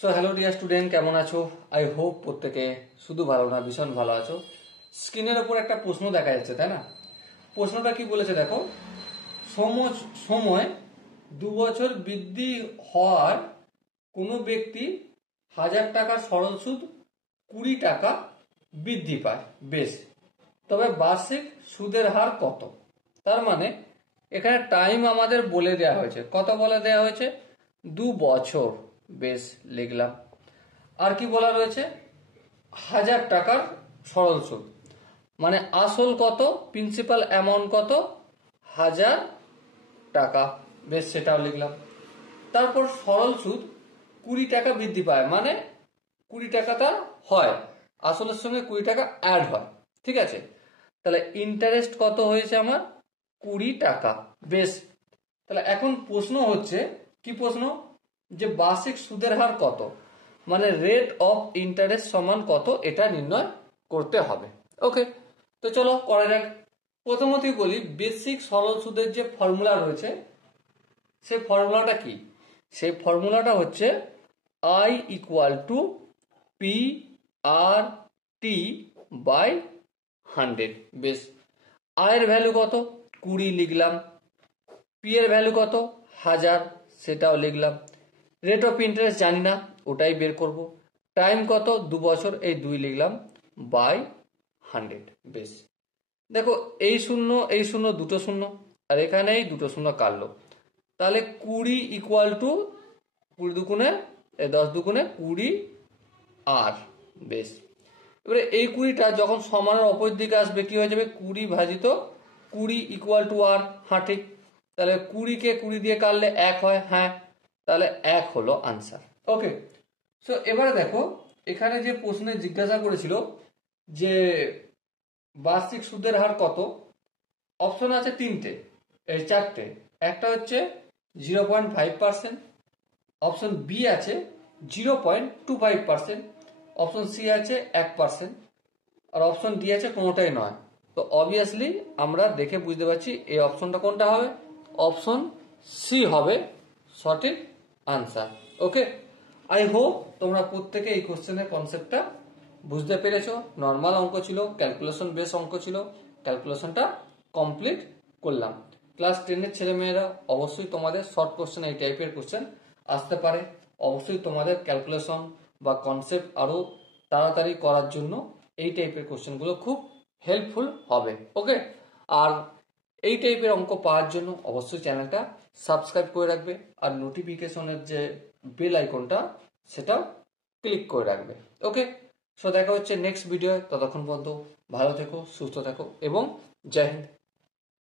So hello dear student, কেমন আছো? I hope প্রত্যেকে শুধু ভালো না ভীষণ ভালো আছো। স্ক্রিনের উপর একটা প্রশ্ন দেখা যাচ্ছে, তাই না? প্রশ্নটা কি বলেছে দেখো, সময় 2 বছর বৃদ্ধি হওয়ার কোনো ব্যক্তি 1000 টাকার সরল সুদ 20 টাকা বৃদ্ধি পায়, বেশ, তবে বার্ষিক সুদের হার কত? তার মানে এখানে টাইম আমাদের বলে দেওয়া হয়েছে, কত বলে দেওয়া হয়েছে? 2 বছর, বেশ, লিখলাম। আর কি বলা রয়েছে? 1000 টাকার সরল সুদ, মানে আসল কত, প্রিন্সিপাল অ্যামাউন্ট কত? 1000 টাকা, বেশ, সেটাও লিখলাম। তারপর সরল সুদ 20 টাকা বৃদ্ধি পায়, মানে 20 টাকাটা হয়, আসলের সঙ্গে 20 টাকা অ্যাড হয়, ঠিক আছে? তাহলে ইন্টারেস্ট কত হয়েছে আমার? 20 টাকা, বেশ। তাহলে এখন প্রশ্ন হচ্ছে, কি প্রশ্ন? যে বার্ষিক সুদের হার কত, মানে রেট অফ ইন্টারেস্ট সমান কত, এটা নির্ণয় করতে হবে। ওকে, তো চলো করা যাক। প্রথমতই বলি, বেসিক সরল সুদের যে ফর্মুলা রয়েছে, সেই ফর্মুলাটা কি? সেই ফর্মুলাটা হচ্ছে I equal to P R T by 100, বেশ। I এর ভ্যালু কত? 20 লিখলাম। পি এর ভ্যালু কত? 1000, সেটাও লিখলাম। রেট অফ ইন্টারেস্ট জানি না, ওটাই বের করব। টাইম কত? 2 বছর, এই 2 লিখলাম, বাই 100, বেশ। দেখো, এই শূন্য এই শূন্য, দুটো শূন্য, আর এখানে এই দুটো শূন্য কাটলো, তাহলে 20 ইকুয়াল টু 20 দুগুণে 10 দুগুণে 20 আর, বেশ। এবারে এই 20টা যখন সমানের অপর দিকে আসবে, কি হয়ে যাবে? 20 ভাজিত 20 ইকুয়াল টু আর, হ্যাঁ ঠিক। তাহলে 20কে 20 দিয়ে কাটলে 1 হয়, হ্যাঁ, তাহলে 1 হলো আনসার। ওকে, সো এবারে দেখো, এখানে যে প্রশ্নে জিজ্ঞাসা করেছিল যে বার্ষিক সুদের হার কত, অপশন আছে চারটে। একটা হচ্ছে 0.5%, অপশন বি আছে 0.25%, অপশন সি আছে 1%, আর অপশন ডি আছে কোনোটাই নয়। তো অবভিয়াসলি আমরা দেখে বুঝতে পারছি এই অপশনটা কোনটা হবে? অপশন সি হবে সঠিক আনসার। ওকে, আই হোপ তোমরা প্রত্যেকে এই কোশ্চেনের কনসেপ্টটা বুঝতে পেরেছো। নর্মাল অঙ্ক ছিল, ক্যালকুলেশন বেস অঙ্ক ছিল, ক্যালকুলেশনটা কমপ্লিট করলাম। ক্লাস 10-এর ছেলেমেয়েরা অবশ্যই তোমাদের শর্ট কোশ্চেন, এই টাইপের কোশ্চেন আসতে পারে, অবশ্যই তোমাদের ক্যালকুলেশন বা কনসেপ্ট আরো তাড়াতাড়ি করার জন্য এই টাইপের কোশ্চেনগুলো খুব হেল্পফুল হবে। ওকে, আর এই টাইপের অঙ্ক পাওয়ার জন্য অবশ্যই চ্যানেলটা সাবস্ক্রাইব করে রাখবে, আর নোটিফিকেশনের যে বেল আইকনটা সেটাও ক্লিক করে রাখবে। ওকে, সো দেখা হচ্ছে নেক্সট ভিডিও। ততক্ষণ পর্যন্ত ভালো থেকো, সুস্থ থেকো এবং জয় হিন্দ।